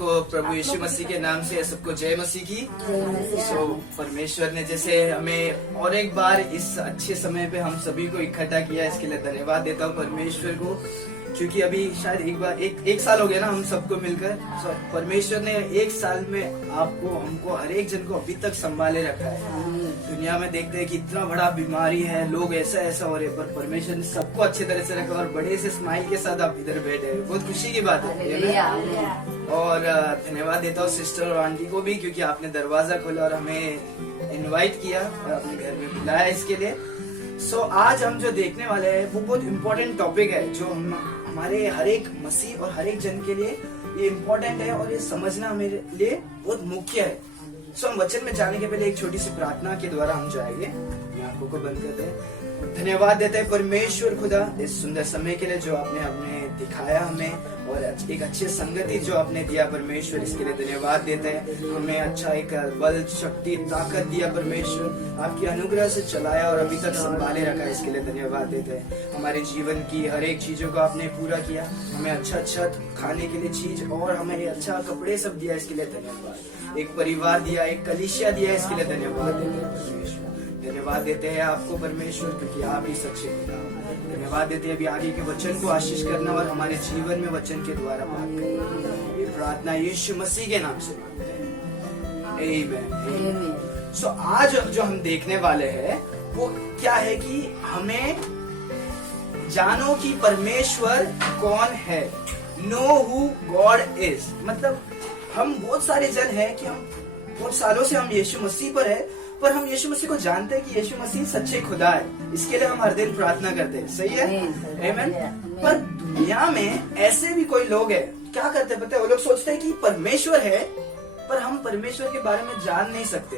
सबको प्रभु यीशु मसीह के नाम से सबको जय मसीह की। तो परमेश्वर ने जैसे हमें और एक बार इस अच्छे समय पे हम सभी को इकट्ठा किया, इसके लिए धन्यवाद देता हूँ परमेश्वर को, क्योंकि अभी शायद एक साल हो गया ना हम सबको मिलकर। परमेश्वर ने एक साल में आपको हमको हर एक जन को अभी तक संभाले रखा है। दुनिया में देखते हैं कि इतना बड़ा बीमारी है, लोग ऐसा हो रहे, पर परमेश्वर ने सबको अच्छे तरह से रखा और बड़े से स्माइल के साथ आप इधर बैठे हैं, बहुत खुशी की बात है। और धन्यवाद देता हूँ सिस्टर और आंटी को भी, क्योंकि आपने दरवाजा खोला और हमें इनवाइट किया और अपने घर में बुलाया इसके लिए। आज हम जो देखने वाले हैं वो बहुत इम्पोर्टेंट टॉपिक है, जो हमारे हर एक मसीह और हर एक जन के लिए ये इम्पोर्टेंट है और ये समझना मेरे लिए बहुत मुख्य है। हम वचन में जाने के पहले एक छोटी सी प्रार्थना के द्वारा हम जाएंगे। आंखों को बंद करते हैं, धन्यवाद देते हैं परमेश्वर खुदा इस सुंदर समय के लिए जो आपने दिखाया हमें, और एक अच्छी संगति जो आपने दिया परमेश्वर, इसके लिए धन्यवाद देते हैं। हमें अच्छा एक बल, शक्ति, ताकत दिया परमेश्वर, आपकी अनुग्रह से चलाया और अभी तक संभाले रखा, इसके लिए धन्यवाद देते हैं। हमारे जीवन की हर एक चीजों को आपने पूरा किया, हमें अच्छा खाने के लिए चीज और हमें अच्छा कपड़े सब दिया, इसके लिए धन्यवाद। एक परिवार दिया, एक कलीसिया दिया, इसके लिए धन्यवाद देते हैं परमेश्वर। धन्यवाद देते हैं आपको परमेश्वर, क्योंकि आप ही सच्चे खुदा। धन्यवाद देते हैं अभी आगे के वचन को आशीष करना और हमारे जीवन में वचन के द्वारा बात करना। ये प्रार्थना यीशु मसीह के नाम से मांगते हैं, आमीन। आज जो हम देखने वाले हैं वो क्या है कि हमें जानो कि परमेश्वर कौन है। Know who God is. मतलब हम बहुत सारे जन हैं कि हम बहुत सालों से हम यीशु मसीह पर है, पर हम यीशु मसीह को जानते हैं कि यीशु मसीह सच्चे खुदा है। इसके लिए हम हर दिन प्रार्थना करते हैं, सही है, आमीन। पर दुनिया में ऐसे भी कोई लोग हैं, क्या करते हैं पता है, वो लोग सोचते हैं कि परमेश्वर है, पर हम परमेश्वर के बारे में जान नहीं सकते।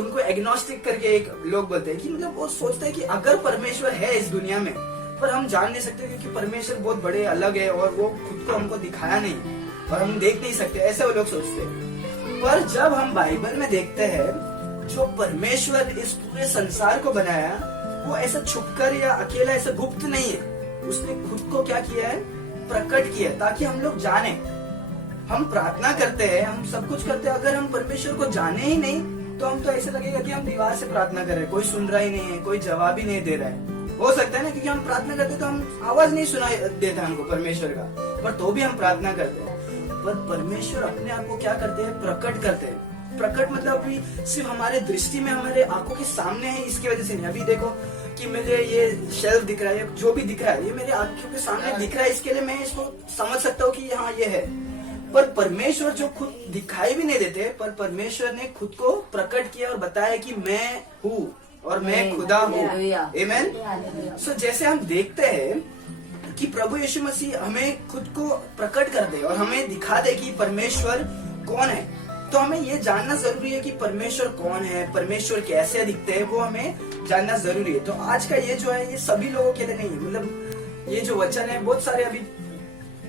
उनको एग्नोस्टिक करके एक लोग बोलते हैं कि मतलब वो सोचते हैं कि अगर परमेश्वर है इस दुनिया में, पर हम जान नहीं सकते क्योंकि परमेश्वर बहुत बड़े अलग है और वो खुद को हमको दिखाया नहीं और हम देख नहीं सकते, ऐसे वो लोग सोचते हैं। पर जब हम बाइबल में देखते हैं, जो परमेश्वर इस पूरे संसार को बनाया, वो ऐसा छुपकर या अकेला ऐसा गुप्त नहीं है। उसने खुद को क्या किया है, प्रकट किया है, ताकि हम लोग जाने। हम प्रार्थना करते हैं, हम सब कुछ करते हैं, अगर हम परमेश्वर को जाने ही नहीं तो हम तो ऐसे लगेगा कि हम दीवार से प्रार्थना कर रहे हैं, कोई सुन रहा ही नहीं है, कोई जवाब ही नहीं दे रहा है। हो सकता है ना, क्योंकि हम प्रार्थना करते तो हम आवाज नहीं सुना देता हमको परमेश्वर का, पर तो भी हम प्रार्थना करते हैं। पर परमेश्वर अपने आप को क्या करते हैं, प्रकट करते हैं। प्रकट मतलब अभी सिर्फ हमारे दृष्टि में, हमारे आंखों के सामने है, इसकी वजह से नहीं। अभी देखो कि मुझे ये शेल्फ दिख रहा है, जो भी दिख रहा है, ये मेरे आंखों के सामने दिख रहा है, इसके लिए मैं इसको समझ सकता हूँ कि हाँ ये है। पर परमेश्वर जो खुद दिखाई भी नहीं देते, पर परमेश्वर ने खुद को प्रकट किया और बताया कि मैं हूँ और मैं खुदा हूँ, आमीन। जैसे हम देखते हैं कि प्रभु यीशु मसीह हमें खुद को प्रकट कर दे और हमें दिखा दे कि परमेश्वर कौन है, तो हमें ये जानना जरूरी है कि परमेश्वर कौन है, परमेश्वर कैसे दिखते हैं, वो हमें जानना जरूरी है। तो आज का ये जो है, ये सभी लोगों के लिए नहीं है। मतलब ये जो वचन है, बहुत सारे अभी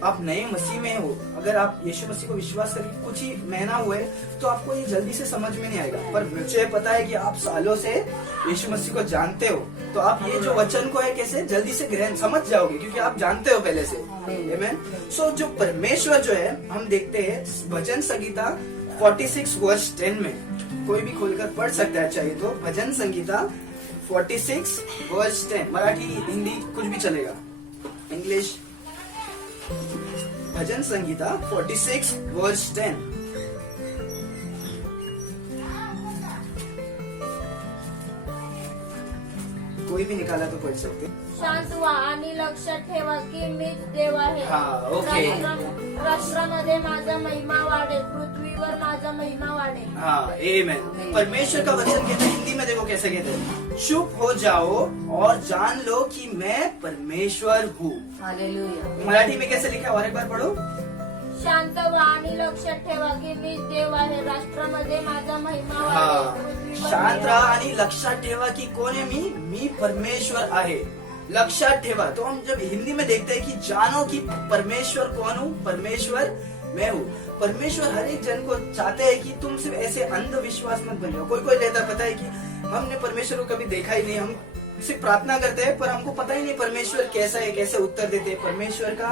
आप नए मसीह में हो, अगर आप यीशु मसीह को विश्वास करके कुछ ही महीना हुए तो आपको ये जल्दी से समझ में नहीं आएगा। पर मुझे पता है कि आप सालों से यीशु मसीह को जानते हो, तो आप ये जो वचन को है कैसे जल्दी से ग्रहण समझ जाओगे, क्योंकि आप जानते हो पहले से, आमीन। जो परमेश्वर जो है, हम देखते हैं भजन संगीता 46 वर्ष 10 में, कोई भी खोलकर पढ़ सकता है चाहिए तो। भजन संगीता 46 वर्ष 10, मराठी हिंदी कुछ भी चलेगा, इंग्लिश। भजन संगीता 46 वर्ष 10। कोई भी निकाला तो पढ़ सकते। शांत व्हा आणि लक्षात ठेवा की मीच देव आहे। ओके। राष्ट्रामध्ये माझा महिमा वाढेल, पृथ्वीवर माझा महिमा वाढेल। आमीन। परमेश्वर का वचन कहते हैं, हिंदी में देखो कैसे कहते हैं, चुप हो जाओ और जान लो कि मैं परमेश्वर हूँ। हालेलुया। मराठी में कैसे लिखा है, और एक बार पढ़ो। शांत व्हा आणि लक्षात ठेवा की मीच देव आहे, राष्ट्रामध्ये माझा महिमा वाढेल। शांत रहा आणि लक्षात ठेवा कि कौन है मी परमेश्वर आहे। लक्षात ठेवा, तो हम जब हिंदी में देखते हैं कि जानो कि परमेश्वर कौन हूँ, परमेश्वर मैं हूँ। परमेश्वर हर एक जन को चाहते हैं कि तुम सिर्फ ऐसे अंधविश्वास मत बन जाओ। कोई रहता, पता है कि हमने परमेश्वर को कभी देखा ही नहीं, हम सिर्फ प्रार्थना करते हैं, पर हमको पता ही नहीं परमेश्वर कैसा है, कैसे उत्तर देते हैं। परमेश्वर का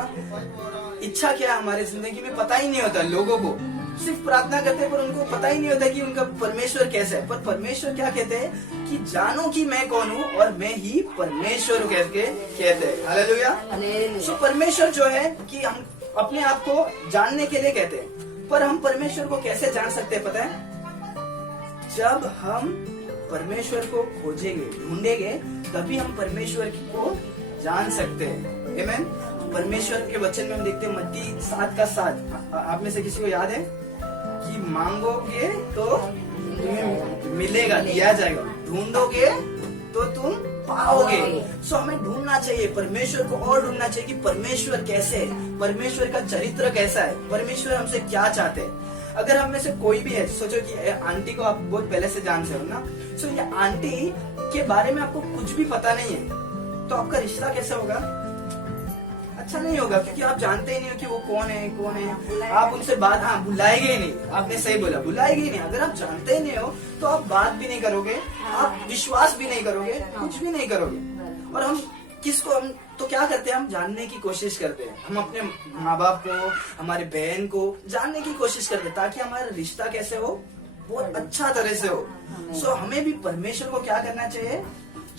इच्छा क्या है हमारे जिंदगी में पता ही नहीं होता लोगों को। सिर्फ प्रार्थना करते हैं पर उनको पता ही नहीं होता कि उनका परमेश्वर कैसा है। पर परमेश्वर क्या कहते हैं कि जानो कि मैं कौन हूँ और मैं ही परमेश्वर हूँ करके कहते हैं। हालेलुया। सो परमेश्वर जो है कि हम अपने आप को जानने के लिए कहते हैं, पर हम परमेश्वर को कैसे जान सकते हैं पता है? जब हम परमेश्वर को खोजेंगे, ढूंढेंगे, तभी हम परमेश्वर को जान सकते हैं। आमीन। परमेश्वर के वचन में हम देखते हैं मत्ती 7:7। आप में से किसी को याद है कि मांगोगे तो तुम्हें मिलेगा, दिया जाएगा, ढूंढोगे तो तुम पाओगे। सो हमें ढूंढना चाहिए परमेश्वर को, और ढूंढना चाहिए कि परमेश्वर कैसे है, परमेश्वर का चरित्र कैसा है, परमेश्वर हमसे क्या चाहते हैं। अगर हम में से कोई भी है, सोचो कि आंटी को आप बहुत पहले से जानते हो ना, सो ये आंटी के बारे में आपको कुछ भी पता नहीं है, तो आपका रिश्ता कैसा होगा? अच्छा नहीं होगा, क्योंकि आप जानते ही नहीं हो कि वो कौन है। आप उनसे बात बुलाएंगे ही नहीं। आपने सही बोला, बुलाएंगे ही नहीं। अगर आप जानते ही नहीं हो तो आप बात भी नहीं करोगे, आप विश्वास भी नहीं करोगे, कुछ भी नहीं करोगे। और हम तो क्या करते हैं? हम जानने की कोशिश करते हैं। हम अपने माँ बाप को, हमारे बहन को जानने की कोशिश करते हैं ताकि हमारा रिश्ता कैसे हो, बहुत अच्छा तरह से हो। सो हमें भी परमेश्वर को क्या करना चाहिए?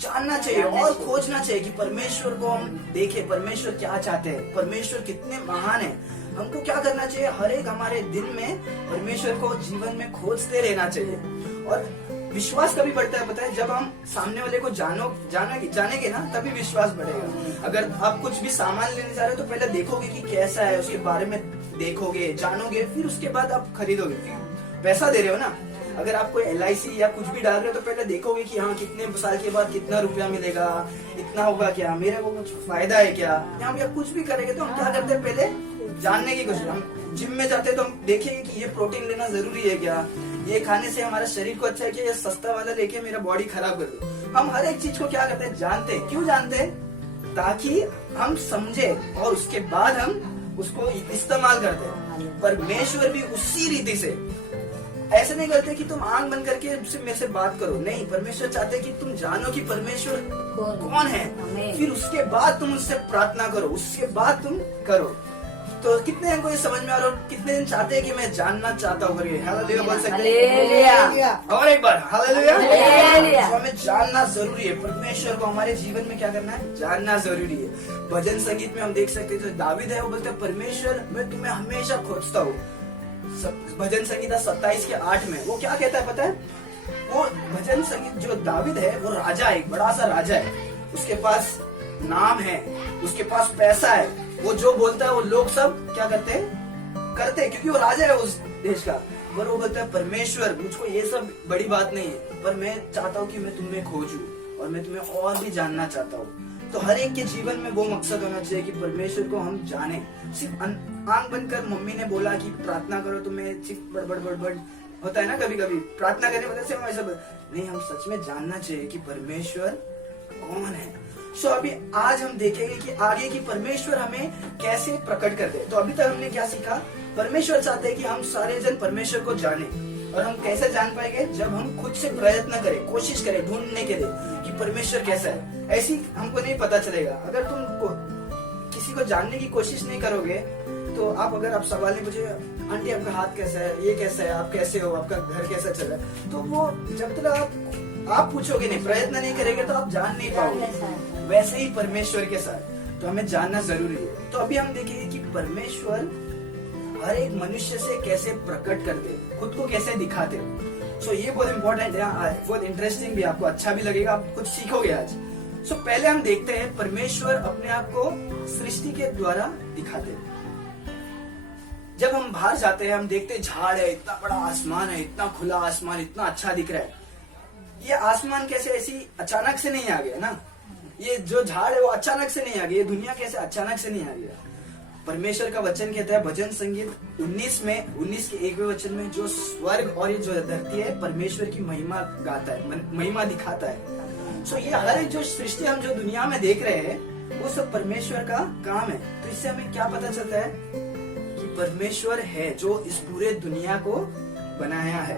जानना चाहिए और खोजना चाहिए कि परमेश्वर को हम देखें, परमेश्वर क्या चाहते हैं, परमेश्वर कितने महान है। हमको क्या करना चाहिए? हर एक हमारे दिन में परमेश्वर को जीवन में खोजते रहना चाहिए। और विश्वास कभी बढ़ता है पता है? जब हम सामने वाले को जानेंगे ना, तभी विश्वास बढ़ेगा। अगर आप कुछ भी सामान लेने जा रहे हो तो पहले देखोगे कि कैसा है, उसके बारे में देखोगे, जानोगे, फिर उसके बाद आप खरीदोगे। पैसा दे रहे हो ना, अगर आप कोई LIC या कुछ भी डाल रहे हो तो पहले देखोगे कि हाँ कितने साल के बाद कितना रुपया मिलेगा, इतना होगा क्या, मेरे को कुछ फायदा है क्या। हम कुछ भी करेंगे तो हम क्या करते हैं? पहले जानने की कोशिश। हम जिम में जाते हैं तो हम देखेंगे कि ये प्रोटीन लेना जरूरी है क्या, ये खाने से हमारे शरीर को अच्छा है कि ये सस्ता वाला लेके मेरा बॉडी खराब कर दे। हम हर एक चीज को क्या करते हैं? जानते हैं। क्यों जानते हैं? ताकि हम समझे और उसके बाद हम उसको इस्तेमाल करते हैं। परमेश्वर भी उसी रीति से ऐसे नहीं करते कि तुम आंख बंद करके मेरे से बात करो। नहीं, परमेश्वर चाहते कि तुम जानो कि परमेश्वर कौन है, फिर उसके बाद तुम उससे प्रार्थना करो, उसके बाद तुम करो। तो कितने हमको ये समझ में आ रहा है? कितने दिन चाहते हैं कि मैं जानना चाहता हूँ करके? हालेलुया बोल सकते हैं? और एक बार हालेलुया। तो हमें जानना जरूरी है परमेश्वर को। हमारे जीवन में क्या करना है? जानना जरूरी है। भजन संगीत में हम देख सकते हैं, जो दावीद है वो बोलते हैं, परमेश्वर मैं तुम्हें हमेशा खोजता हूँ। भजन संगीता 27:8 में वो क्या कहता है पता है? वो भजन संगीत जो दावीद है वो राजा है, एक बड़ा सा राजा है, उसके पास नाम है, उसके पास पैसा है, वो जो बोलता है वो लोग सब क्या करते हैं? क्योंकि वो राजा है उस देश का। पर वो बोलता है परमेश्वर मुझको ये सब बड़ी बात नहीं है, पर मैं चाहता हूँ कि मैं तुम्हें खोजूं और मैं तुम्हें और भी जानना चाहता हूँ। तो हर एक के जीवन में वो मकसद होना चाहिए कि परमेश्वर को हम जाने। सिर्फ आंख बंद कर मम्मी ने बोला कि प्रार्थना करो तो मैं सिर्फ बड़बड़ होता है ना, कभी कभी प्रार्थना करने वजह से हम ऐसा नहीं, हम सच में जानना चाहिए कि परमेश्वर कौन है। सो अभी आज हम देखेंगे कि आगे की परमेश्वर हमें कैसे प्रकट करते हैं। तो अभी तक हमने क्या सीखा? परमेश्वर चाहते हैं कि हम सारे जन परमेश्वर को जाने। और हम कैसे जान पाएंगे? जब हम खुद से प्रयत्न करें, कोशिश करें ढूंढने के लिए कि परमेश्वर कैसा है। ऐसी हमको नहीं पता चलेगा। अगर तुम किसी को जानने की कोशिश नहीं करोगे तो अगर आप सवाल नहीं पूछे, आंटी आपका हाथ कैसा है, ये कैसा है, आप कैसे हो, आपका घर कैसा चल रहा है, तो वो जब तक आप पूछोगे नहीं, प्रयत्न नहीं करेंगे तो आप जान नहीं पाओगे। वैसे ही परमेश्वर के साथ तो हमें जानना जरूरी है। तो अभी हम देखेंगे कि परमेश्वर हर एक मनुष्य से कैसे प्रकट करते, खुद को कैसे दिखाते। सो ये बहुत इंपॉर्टेंट है, बहुत इंटरेस्टिंग भी, आपको अच्छा भी लगेगा, आप कुछ सीखोगे आज। सो पहले हम देखते हैं परमेश्वर अपने आप को सृष्टि के द्वारा दिखाते हैं। जब हम बाहर जाते हैं हम देखते हैं झाड़ है, इतना बड़ा आसमान है, इतना खुला आसमान, इतना अच्छा दिख रहा है। ये आसमान कैसे ऐसी अचानक से नहीं आ गया ना, ये जो झाड़ है वो अचानक से नहीं आ गया, ये दुनिया कैसे अचानक से नहीं आ गया। परमेश्वर का वचन कहता है भजन संगीत 19 के 1वें वचन में, जो स्वर्ग और ये जो धरती है परमेश्वर की महिमा गाता है, महिमा दिखाता है। सो ये हर एक जो सृष्टि हम जो दुनिया में देख रहे हैं वो सब परमेश्वर का काम है। तो इससे हमें क्या पता चलता है कि परमेश्वर है जो इस पूरे दुनिया को बनाया है।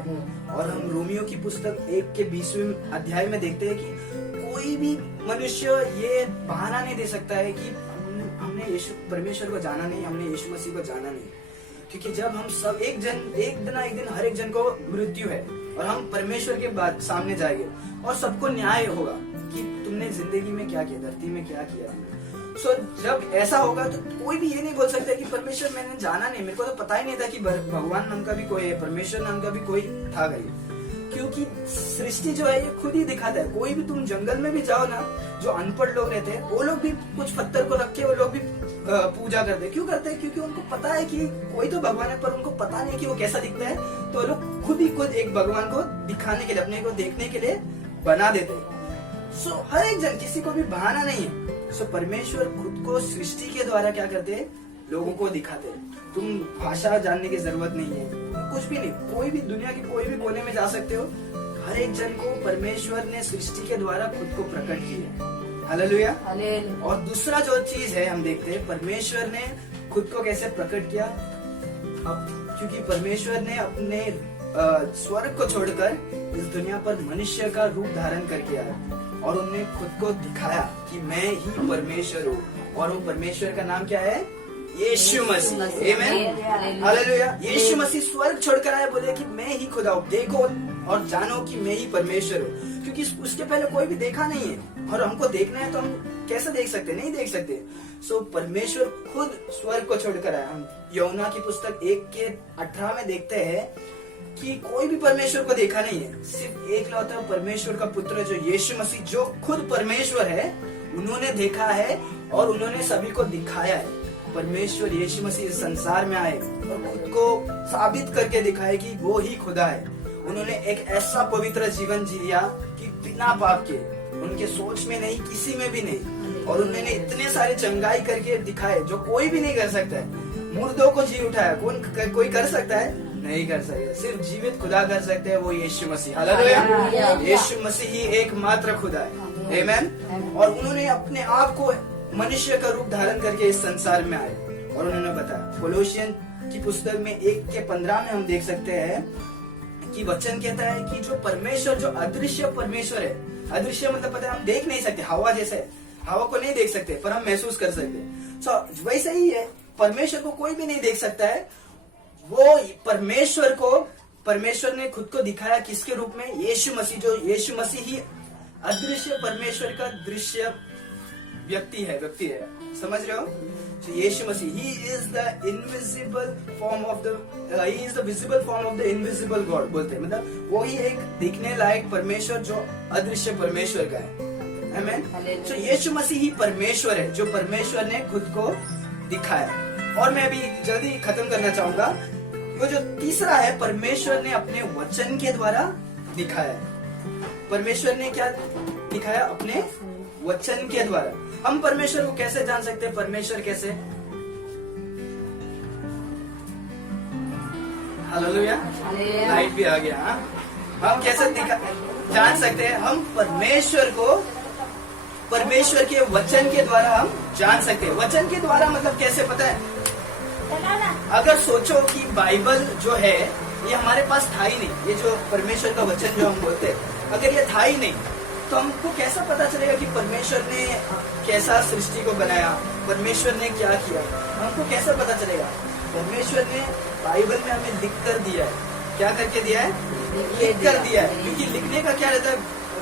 और हम रोमियो की पुस्तक 1 के 20वें अध्याय में देखते हैं कि कोई भी मनुष्य ये बहाना नहीं दे सकता है कि हमने हमने यीशु परमेश्वर को जाना नहीं, हमने यीशु मसीह को जाना नहीं। क्योंकि जब हम सब एक दिन हर एक जन को मृत्यु है और हम परमेश्वर के बाद सामने जाएंगे और सबको न्याय होगा कि तुमने जिंदगी में क्या किया, धरती में क्या किया। सो जब ऐसा होगा तो कोई भी ये नहीं बोल सकता कि परमेश्वर मैंने जाना नहीं, मेरे को तो पता ही नहीं था कि भगवान नाम का भी कोई है, परमेश्वर नाम का भी कोई था गई। क्योंकि सृष्टि जो है ये खुद ही दिखाता है। कोई भी तुम जंगल में भी जाओ ना, जो अनपढ़ लोग रहते हैं वो लोग भी कुछ पत्थर को रख के वो लोग भी पूजा करते हैं। क्यों करते हैं? क्योंकि उनको पता है कि कोई तो भगवान है, पर उनको पता नहीं कि वो कैसा दिखता है, तो वो लोग खुद ही खुद एक भगवान को दिखाने के लिए, अपने को देखने के लिए बना देते हैं। सो हर एक जन, किसी को भी बहाना नहीं है। सो परमेश्वर खुद को सृष्टि के द्वारा क्या करते हैं? लोगों को दिखाते हैं। तुम भाषा जानने की जरूरत नहीं है, कुछ भी नहीं, कोई भी दुनिया के कोई भी कोने में जा सकते हो। हर एक जन को परमेश्वर ने सृष्टि के द्वारा खुद को प्रकट किया है। हालेलुया। और दूसरा जो चीज है हम देखते हैं, परमेश्वर ने खुद को कैसे प्रकट किया। क्योंकि परमेश्वर ने अपने स्वर्ग को छोड़कर इस दुनिया पर मनुष्य का रूप धारण करके आया और उन्हें खुद को दिखाया कि मैं ही परमेश्वर हूँ। और वो परमेश्वर का नाम क्या है? यीशु मसीह। आमीन, हालेलुया। यीशु मसीह स्वर्ग छोड़कर आए, बोले कि मैं ही खुदा हूँ, देखो और जानो कि मैं ही परमेश्वर हूँ। क्योंकि उसके पहले कोई भी देखा नहीं है और हमको देखना है तो हम कैसे देख सकते? नहीं देख सकते। सो परमेश्वर खुद स्वर्ग को छोड़कर आया। हम यूहन्ना की पुस्तक 1:18 में देखते हैं कि कोई भी परमेश्वर को देखा नहीं है, सिर्फ एकलौता परमेश्वर का पुत्र जो यीशु मसीह, जो खुद परमेश्वर है, उन्होंने देखा है और उन्होंने सभी को दिखाया है। परमेश्वर यीशु मसीह इस संसार में आए और खुद को साबित करके दिखाए कि वो ही खुदा है। उन्होंने एक ऐसा पवित्र जीवन जिया कि बिना पाप के, उनके सोच में नहीं, किसी में भी नहीं। और उन्होंने इतने सारे चंगाई करके दिखाए जो कोई भी नहीं कर सकता है। मुर्दों को जी उठाया, कोई कर सकता है? नहीं कर सकता। सिर्फ जीवित खुदा कर सकते हैं, वो यीशु मसीह। हालेलुया। यीशु मसीह ही एकमात्र खुदा है। आमीन। और उन्होंने अपने आप को मनुष्य का रूप धारण करके इस संसार में आए और उन्होंने बताया। कोलोसियन की पुस्तक में 1:15 में हम देख सकते हैं कि वचन कहता है कि जो परमेश्वर, जो अदृश्य परमेश्वर है, अदृश्य मतलब पता है हम देख नहीं सकते, हवा जैसे है, हवा को नहीं देख सकते पर हम महसूस कर सकते हैं। सो वैसे ही है, परमेश्वर को कोई भी नहीं देख सकता है। वो परमेश्वर ने खुद को दिखाया किसके रूप में? यीशु मसीह। जो यीशु मसीह ही अदृश्य परमेश्वर का दृश्य व्यक्ति है। समझ रहे हो? यीशु मसीह, he is the visible form of the invisible God बोलते हैं। मतलब वो ही एक दिखने लायक परमेश्वर जो अदृश्य परमेश्वर का है। आमीन। तो यीशु मसीह ही परमेश्वर है, जो परमेश्वर ने खुद को दिखाया। और मैं अभी जल्दी खत्म करना चाहूंगा। वो जो तीसरा है, परमेश्वर ने अपने वचन के द्वारा दिखाया। परमेश्वर ने क्या दिखाया? अपने वचन के द्वारा। हम परमेश्वर को कैसे जान सकते हैं? परमेश्वर कैसे? हालेलुया। लाइट भी आ गया। हम कैसे जान सकते हैं? हम परमेश्वर को परमेश्वर के वचन के द्वारा हम जान सकते हैं। वचन के द्वारा मतलब कैसे पता है? अगर सोचो कि बाइबल जो है ये हमारे पास था ही नहीं, ये जो परमेश्वर का वचन जो हम बोलते हैं, अगर ये था ही नहीं तो हमको कैसा पता चलेगा कि परमेश्वर ने कैसा सृष्टि को बनाया, परमेश्वर ने क्या किया? हमको कैसा पता चलेगा? परमेश्वर ने बाइबल में हमें लिख कर दिया है। क्या करके दिया है? लिख कर दिया है। क्योंकि लिखने का क्या रहता है,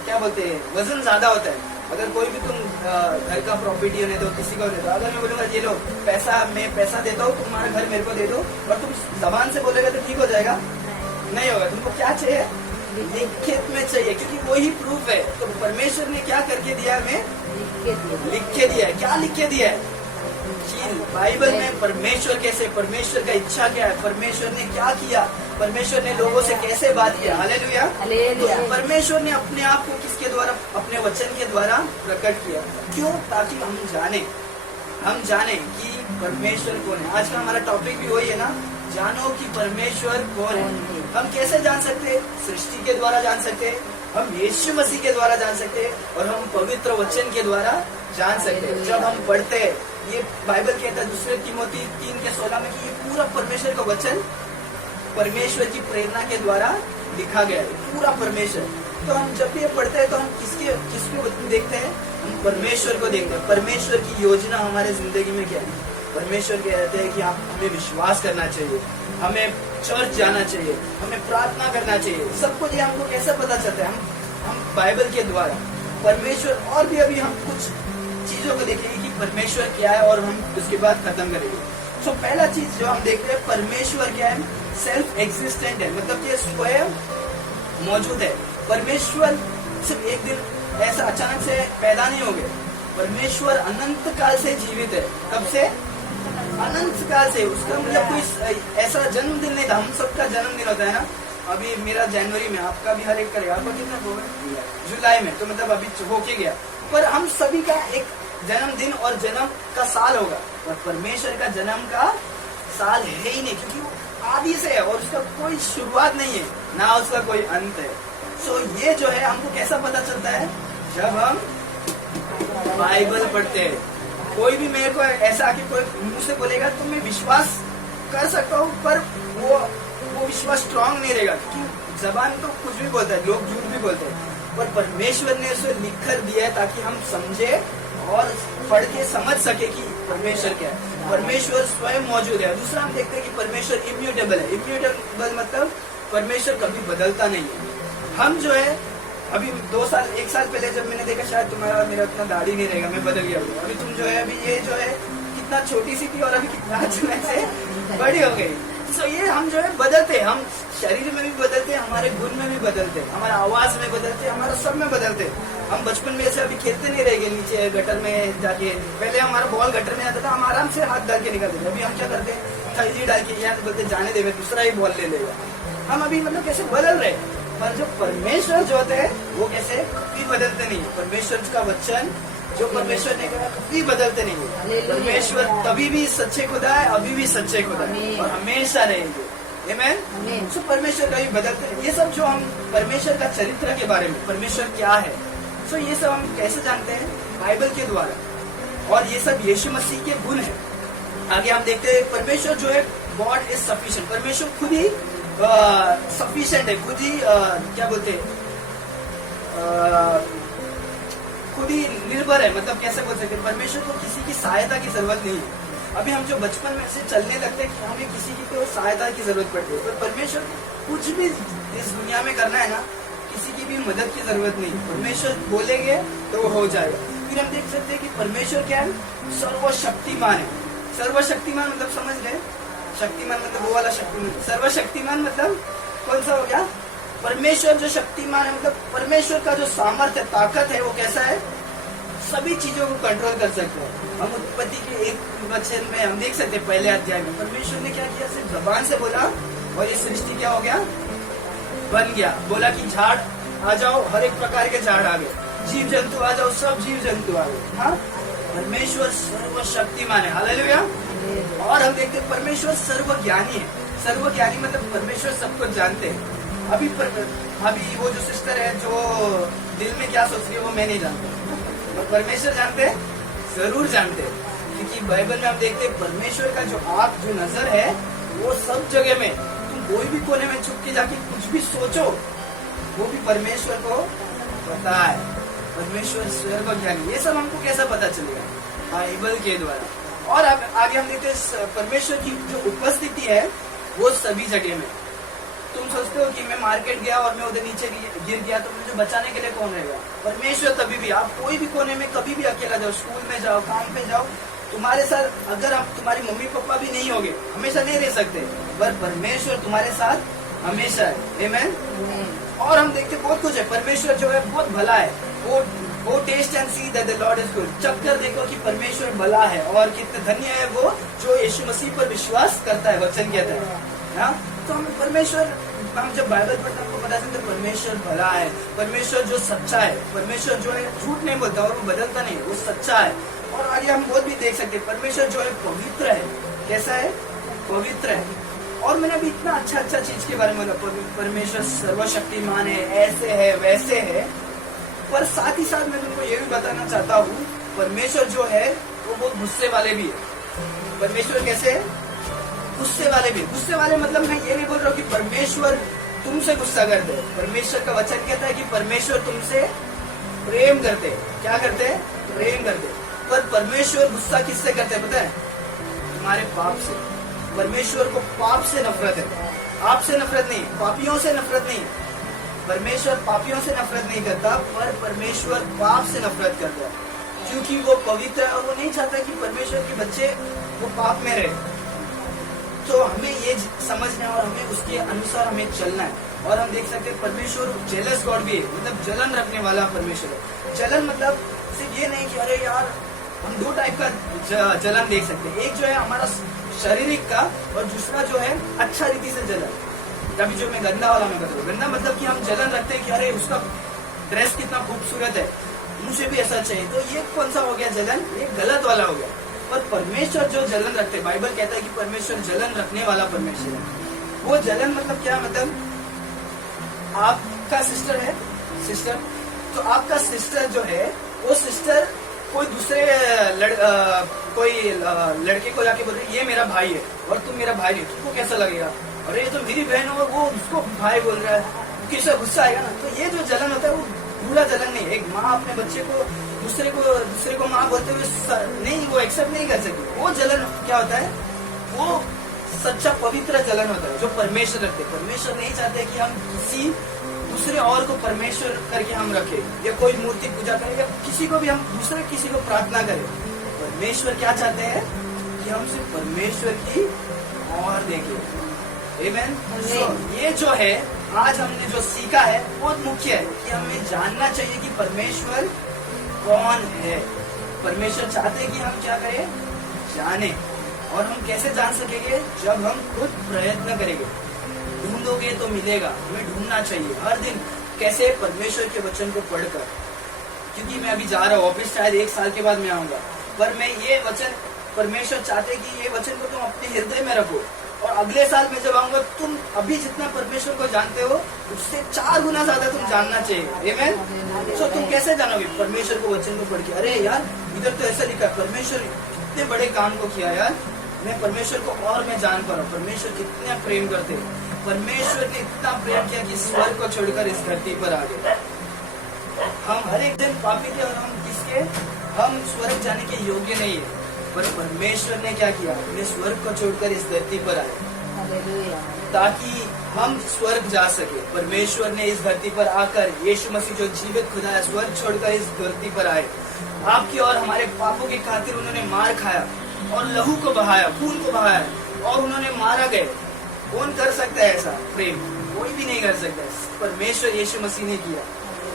क्या बोलते हैं, वजन ज्यादा होता है। अगर कोई भी तुम घर का प्रॉपर्टी होने दो, किसी को दे दो, अगर मैं बोलूंगा ये लो पैसा, मैं पैसा देता हूँ, तुम्हारा घर मेरे को दे दो, और तुम जबान से बोलेगा तो ठीक हो जाएगा? नहीं होगा। तुमको क्या चाहिए? लिखित में चाहिए, क्योंकि वही प्रूफ है। तो परमेश्वर ने क्या करके दिया? हमें लिख के दिया है। क्या लिख के दिया है? बाइबल में परमेश्वर कैसे, परमेश्वर का इच्छा क्या है, परमेश्वर ने क्या किया, परमेश्वर ने लोगों से कैसे बात किया। हालेलुया। तो परमेश्वर ने अपने आप को किसके द्वारा? अपने वचन के द्वारा प्रकट किया। क्यों? ताकि हम जाने कि परमेश्वर कौन है। आज का हमारा टॉपिक भी वही है ना, जानो कि परमेश्वर कौन है। हम कैसे जान सकते हैं? सृष्टि के द्वारा जान सकते हैं, हम यीशु मसीह के द्वारा जान सकते हैं, और हम पवित्र वचन के द्वारा जान सकते हैं। जब हम पढ़ते हैं, ये बाइबल कहता है 2 तिमोथी 3:16 में कि ये पूरा परमेश्वर का वचन परमेश्वर की प्रेरणा के द्वारा लिखा गया है, पूरा परमेश्वर। तो हम जब भी ये पढ़ते हैं तो हम किसको देखते हैं? हम परमेश्वर को देखते हैं। परमेश्वर की योजना हमारे जिंदगी में क्या है? परमेश्वर कहते हैं कि हमें विश्वास करना चाहिए, हमें चर्च जाना चाहिए, हमें प्रार्थना करना चाहिए। सब कुछ ये हमको कैसे पता चलता है? हम बाइबल के द्वारा परमेश्वर। और भी अभी हम कुछ चीजों को देखेंगे कि परमेश्वर क्या है और हम उसके बाद खत्म करेंगे। तो पहला चीज जो हम देखते हैं, परमेश्वर क्या है? सेल्फ एग्जिस्टेंट है, मतलब कि स्वयं मौजूद है। परमेश्वर सिर्फ एक दिन ऐसा अचानक से पैदा नहीं हो गए। परमेश्वर अनंत काल से जीवित है। कब से? अनंत काल से। उसका मतलब कोई ऐसा जन्मदिन नहीं था। हम सबका जन्मदिन होता है ना, अभी मेरा जनवरी में, आपका भी हर एक करेगा। आपका कितना होगा? जुलाई में, तो मतलब अभी होके गया। पर हम सभी का एक जन्मदिन और जन्म का साल होगा, और परमेश्वर का जन्म का साल है ही नहीं, क्योंकि वो आदि से है और उसका कोई शुरुआत नहीं है, ना उसका कोई अंत है। सो ये जो है हमको कैसा पता चलता है? जब हम बाइबल पढ़ते हैं। कोई भी मेरे को ऐसा आके कोई मुंह से बोलेगा तो मैं विश्वास कर सकता हूँ, पर वो विश्वास स्ट्रांग नहीं रहेगा, क्योंकि जबान तो कुछ भी बोलता है, लोग झूठ भी बोलते हैं, पर परमेश्वर ने उसे लिख कर दिया है ताकि हम समझे और पढ़ के समझ सके कि परमेश्वर क्या है। परमेश्वर स्वयं मौजूद है। दूसरा हम देखते हैं कि परमेश्वर इम्यूटेबल है। इम्यूटेबल मतलब परमेश्वर कभी बदलता नहीं है। हम जो है अभी 1 साल पहले जब मैंने देखा शायद तुम्हारा मेरा उतना दाढ़ी नहीं रहेगा, मैं बदल गया हूँ। अभी तुम जो है, अभी ये जो है कितना छोटी सी थी और अभी कितना अचानक से बड़ी हो गई। सो ये हम जो है बदलते हैं, हम शरीर में भी बदलते हैं, हमारे गुण में भी बदलते हैं, हमारे आवाज में बदलते हैं, हमारा सब में बदलते हैं। हम बचपन में ऐसे अभी खेलते नहीं रहेंगे नीचे गटर में जाके। पहले हमारा बॉल गटर में आता था, हम आराम से हाथ डाल के निकालते थे। अभी हम क्या करते हैं? थैली डाल के यहाँ बोलते जाने देवे, दूसरा ही बॉल ले लेगा। हम अभी मतलब कैसे बदल रहे हैं। पर जो परमेश्वर जो होते हैं वो कैसे? कभी बदलते नहीं है। परमेश्वर का वचन जो परमेश्वर ने कहा कभी बदलते नहीं है। परमेश्वर तभी भी सच्चे खुदा है, अभी भी सच्चे खुदा है और हमेशा रहेंगे। आमीन। सो परमेश्वर कभी बदलते नहीं। ये सब जो हम परमेश्वर का चरित्र के बारे में, परमेश्वर क्या है, सो ये सब हम कैसे जानते हैं? बाइबल के द्वारा। और ये सब यीशु मसीह के गुण है। आगे हम देखते हैं परमेश्वर जो है गॉड इज सफिशिएंट। परमेश्वर खुद ही सफिशिएंट है, खुद ही क्या बोलते हैं, खुद ही निर्भर है। मतलब कैसे बोल सकते हैं? परमेश्वर को किसी की सहायता की जरूरत नहीं है। अभी हम जो बचपन में से चलने लगते हैं कि हमें किसी की तो सहायता की जरूरत पड़ती है, पर परमेश्वर कुछ भी इस दुनिया में करना है ना, किसी की भी मदद की जरूरत नहीं। परमेश्वर बोलेंगे तो वो हो जाएगा। फिर हम देख सकते हैं कि परमेश्वर क्या है? सर्वशक्तिमान है। सर्वशक्तिमान मतलब समझ गए? शक्तिमान मतलब वो वाला शक्तिमान। सर्वशक्तिमान मतलब कौन सा हो गया? परमेश्वर जो शक्तिमान है, मतलब परमेश्वर का जो सामर्थ्य, ताकत है, वो कैसा है? सभी चीजों को कंट्रोल कर सकते हैं। हम उत्पत्ति के 1 वचन में हम देख सकते हैं, पहले अध्याय में परमेश्वर ने क्या किया? सिर्फ जबान से बोला और ये सृष्टि क्या हो गया? बन गया। बोला कि झाड़ आ जाओ, हर एक प्रकार के झाड़ आ गए, जीव जंतु आ जाओ, सब जीव जंतु आ गए। हाँ, परमेश्वर सर्वशक्तिमान है। हालेलुया। और हम देखते हैं परमेश्वर सर्वज्ञानी है। सर्वज्ञानी मतलब परमेश्वर सब कुछ जानते हैं। अभी वो जो सिस्टर है जो दिल में क्या सोच रही है वो मैं नहीं जानता, और परमेश्वर जानते हैं, जरूर जानते हैं। क्योंकि बाइबल में हम देखते हैं परमेश्वर का जो आँख, जो नजर है, वो सब जगह में, तुम कोई भी कोने में छुप के जाके कुछ भी सोचो, वो भी परमेश्वर को पता है। परमेश्वर सर्वज्ञानी। ये सब हमको कैसा पता चलेगा? बाइबल के द्वारा। और अब आगे हम देखते हैं परमेश्वर की जो उपस्थिति है वो सभी जगह में। तुम सोचते हो कि मैं मार्केट गया और मैं उधर नीचे गिर गया तो मुझे बचाने के लिए कौन रहेगा? परमेश्वर तभी भी। आप कोई भी कोने में कभी भी अकेला जाओ, स्कूल में जाओ, काम पे जाओ, तुम्हारे साथ अगर आप, तुम्हारी मम्मी पापा भी नहीं होंगे, हमेशा नहीं रह सकते, पर परमेश्वर तुम्हारे साथ हमेशा है। आमीन। और हम देखते बहुत कुछ है। परमेश्वर जो है बहुत भला है। वो taste and see that the Lord is good. चक्कर देखो कि परमेश्वर भला है और कितने धन्य है वो जो यीशु मसीह पर विश्वास करता है। वचन कहता है ना, तो हम परमेश्वर, हम जब बाइबल पढ़ते हैं हमको पता चलता है परमेश्वर भला है, परमेश्वर जो सच्चा है, परमेश्वर जो है झूठ नहीं बोलता और वो बदलता नहीं, वो सच्चा है। और आगे हम बहुत भी देख सकते हैं परमेश्वर जो है पवित्र है। कैसा है? पवित्र है। और मैंने अभी इतना अच्छा चीज के बारे में बोला, परमेश्वर सर्वशक्तिमान है, ऐसे है, वैसे है, पर साथ ही साथ मैं तुमको ये भी बताना चाहता हूँ परमेश्वर जो है वो बहुत गुस्से वाले भी है। परमेश्वर कैसे है? गुस्से वाले मतलब मैं ये नहीं बोल रहा हूँ कि परमेश्वर तुमसे गुस्सा करते हैं। परमेश्वर का वचन कहता है कि परमेश्वर तुमसे प्रेम करते हैं। क्या करते हैं? प्रेम करते हैं। पर परमेश्वर गुस्सा किससे करते हैं पता है? तुम्हारे पाप से। परमेश्वर को पाप से नफरत है, आपसे नफरत नहीं, पापियों से नफरत नहीं। परमेश्वर पापियों से नफरत नहीं करता, पर परमेश्वर पाप से नफरत करता है, क्योंकि वो पवित्र है और वो नहीं चाहता कि परमेश्वर के बच्चे वो पाप में रहे। तो हमें ये समझना है और हमें उसके अनुसार हमें चलना है। और हम देख सकते हैं परमेश्वर जेलस गॉड भी है, मतलब जलन रखने वाला परमेश्वर है। जलन मतलब सिर्फ ये नहीं कि अरे यार, हम दो टाइप का जलन देख सकते हैं। एक जो है हमारा शारीरिक का, और दूसरा जो है अच्छा रीति से जलन। तभी जो मैं गंदा वाला मैं बता, गंदा मतलब कि हम जलन रखते हैं कि अरे उसका ड्रेस कितना खूबसूरत है, मुझे भी ऐसा चाहिए। तो ये कौन सा हो गया जलन? ये गलत वाला हो गया। पर परमेश्वर जो जलन रखते, बाइबल कहता है कि परमेश्वर जलन रखने वाला परमेश्वर है। वो जलन मतलब क्या? मतलब आपका सिस्टर है, सिस्टर, तो आपका सिस्टर जो है वो सिस्टर कोई दूसरे कोई लड़के को जाके बोल रही ये मेरा भाई है और तुम मेरा भाई नहीं, तुमको कैसा लगेगा? अरे ये तो मेरी बहन है और वो उसको भाई बोल रहा है, किसका गुस्सा आएगा ना। तो ये जो जलन होता है वो बुरा जलन नहीं। एक माँ अपने बच्चे को दूसरे को माँ बोलते हुए नहीं, वो एक्सेप्ट नहीं कर सकती। वो जलन क्या होता है? वो सच्चा पवित्र जलन होता है जो परमेश्वर रखते। परमेश्वर नहीं चाहते कि हम किसी दूसरे और को परमेश्वर करके हम रखें, या कोई मूर्ति पूजा करें, या किसी को भी हम दूसरे किसी को प्रार्थना करें। परमेश्वर क्या चाहते हैं? कि हम सिर्फ परमेश्वर की और देखें। आमेन। ये जो है आज हमने जो सीखा है बहुत मुख्य है कि हमें जानना चाहिए कि परमेश्वर कौन है। परमेश्वर चाहते हैं कि हम क्या करें? जाने। और हम कैसे जान सकेंगे? जब हम खुद प्रयत्न करेंगे। ढूंढोगे तो मिलेगा, हमें ढूंढना चाहिए हर दिन। कैसे? परमेश्वर के वचन को पढ़कर। क्योंकि मैं अभी जा रहा हूँ ऑफिस, शायद 1 साल के बाद मैं आऊंगा, पर मैं ये वचन, परमेश्वर चाहते कि ये वचन को तुम अपने हृदय में रखो, और अगले साल में जब आऊंगा तुम अभी जितना परमेश्वर को जानते हो उससे 4 गुना ज्यादा तुम जानना चाहिए। आमेन। तो तुम कैसे जानोगे? परमेश्वर को वचन को पढ़ के। अरे यार, इधर तो ऐसा लिखा, परमेश्वर कितने बड़े काम को किया यार, मैं परमेश्वर को और मैं जान पा रहा हूँ। परमेश्वर कितना प्रेम करते हैं। परमेश्वर ने इतना प्रेम किया कि स्वर्ग को छोड़कर इस धरती पर आ गए। हम हर एक दिन पापी थे और हम स्वर्ग जाने के योग्य नहीं है, पर परमेश्वर ने क्या किया? अपने स्वर्ग को छोड़कर इस धरती पर आए ताकि हम स्वर्ग जा सके। परमेश्वर ने इस धरती पर आकर, यीशु मसीह जो जीवित खुदा है, स्वर्ग छोड़कर इस धरती पर आए। आपकी और हमारे पापों की खातिर उन्होंने मार खाया और लहू को बहाया, खून को बहाया, और उन्होंने मारा गए। कौन कर सकता है ऐसा प्रेम? कोई भी नहीं कर सकता। परमेश्वर यीशु मसीह ने किया।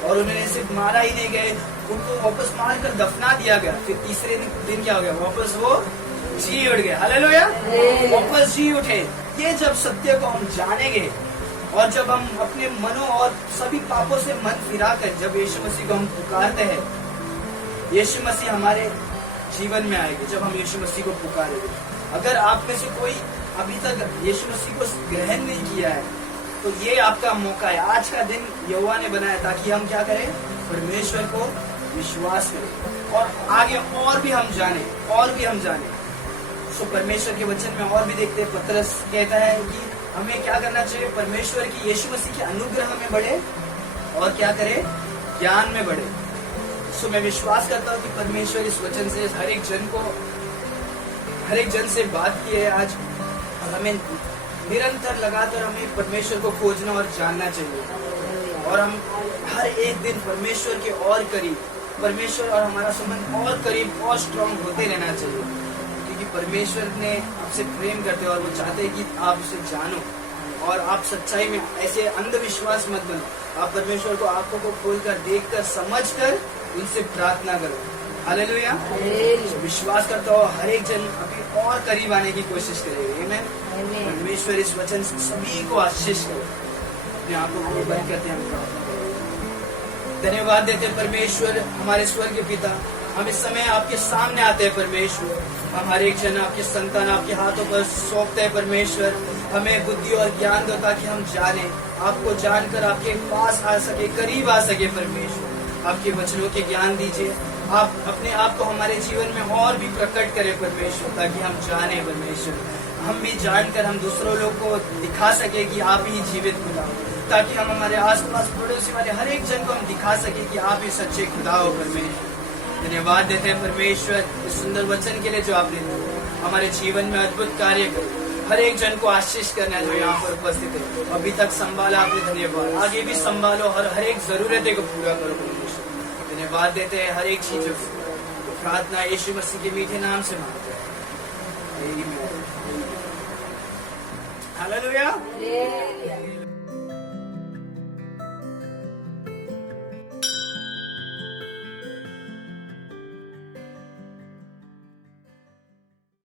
और उन्होंने सिर्फ मारा ही नहीं गए, उनको वापस मारकर दफना दिया गया। फिर तीसरे दिन क्या हो गया? वापस वो जी उठ गए। हालेलुया। वापस जी उठे। ये जब सत्य को हम जानेंगे और जब हम अपने मनों और सभी पापों से मन फिराकर जब यीशु मसीह को हम पुकारते हैं, यीशु मसीह हमारे जीवन में आएंगे। जब हम यीशु मसीह को पुकारेंगे, अगर आप में से कोई अभी तक यीशु मसीह को ग्रहण नहीं किया है, तो ये आपका मौका है। आज का दिन यहोवा ने बनाया ताकि हम क्या करें? परमेश्वर को विश्वास करें और आगे और भी हम जाने। सो परमेश्वर के वचन में और भी देखते हैं, पतरस कहता है कि हमें क्या करना चाहिए? परमेश्वर की, यीशु मसीह के अनुग्रह में बढ़े और क्या करे? ज्ञान में बढ़े। सो मैं विश्वास करता हूँ कि परमेश्वर इस वचन से हर एक जन से बात की है आज, और हमें निरंतर लगातार हमें परमेश्वर को खोजना और जानना चाहिए। और हम हर एक दिन परमेश्वर के और करीब, परमेश्वर और हमारा संबंध और करीब और स्ट्रांग होते रहना चाहिए, क्योंकि परमेश्वर ने आपसे प्रेम करते हैं और वो चाहते हैं कि आप उसे जानो और आप सच्चाई में ऐसे अंधविश्वास मत बनो। आप परमेश्वर को आंखों को खोलकर, देखकर, समझकर उनसे प्रार्थना करो। हालेलुया। विश्वास करता हो हर एक जन अभी और करीब आने की कोशिश करेगा। आमीन। परमेश्वर इस वचन से सभी को आशीष करे। अपने आंखों को बंद करते हैं, धन्यवाद देते हैं परमेश्वर हमारे स्वर्गीय पिता। हम इस समय आपके सामने आते हैं परमेश्वर। हम हर एक जन आपके संतान आपके हाथों पर सौंपते हैं परमेश्वर। हमें बुद्धि और ज्ञान दो ताकि हम जाने, आपको जानकर आपके पास आ सके, करीब आ सके। परमेश्वर आपके वचनों के ज्ञान दीजिए। आप अपने आप को हमारे जीवन में और भी प्रकट करें परमेश्वर, ताकि हम जाने परमेश्वर हम भी जानकर हम दूसरों लोग को दिखा सके कि आप ही जीवित खुदा हो, ताकि हम हमारे आसपास पड़ोसी वाले हर एक जन को हम दिखा सके कि आप ही सच्चे खुदा हो परमेश्वर। धन्यवाद देते हैं परमेश्वर इस सुंदर वचन के लिए जो आपने दिया, हमारे जीवन में अद्भुत कार्य करो, हर एक जन को आशीष करना जो यहाँ पर उपस्थित है, अभी तक संभाला आपने, धन्यवाद। आगे भी संभालो और हर एक जरूरतें को पूरा करो परमेश्वर। धन्यवाद देते हैं हर एक चीजों को, प्रार्थना यीशु मसीह के मीठे नाम से मांगते हैं। हालेलुया।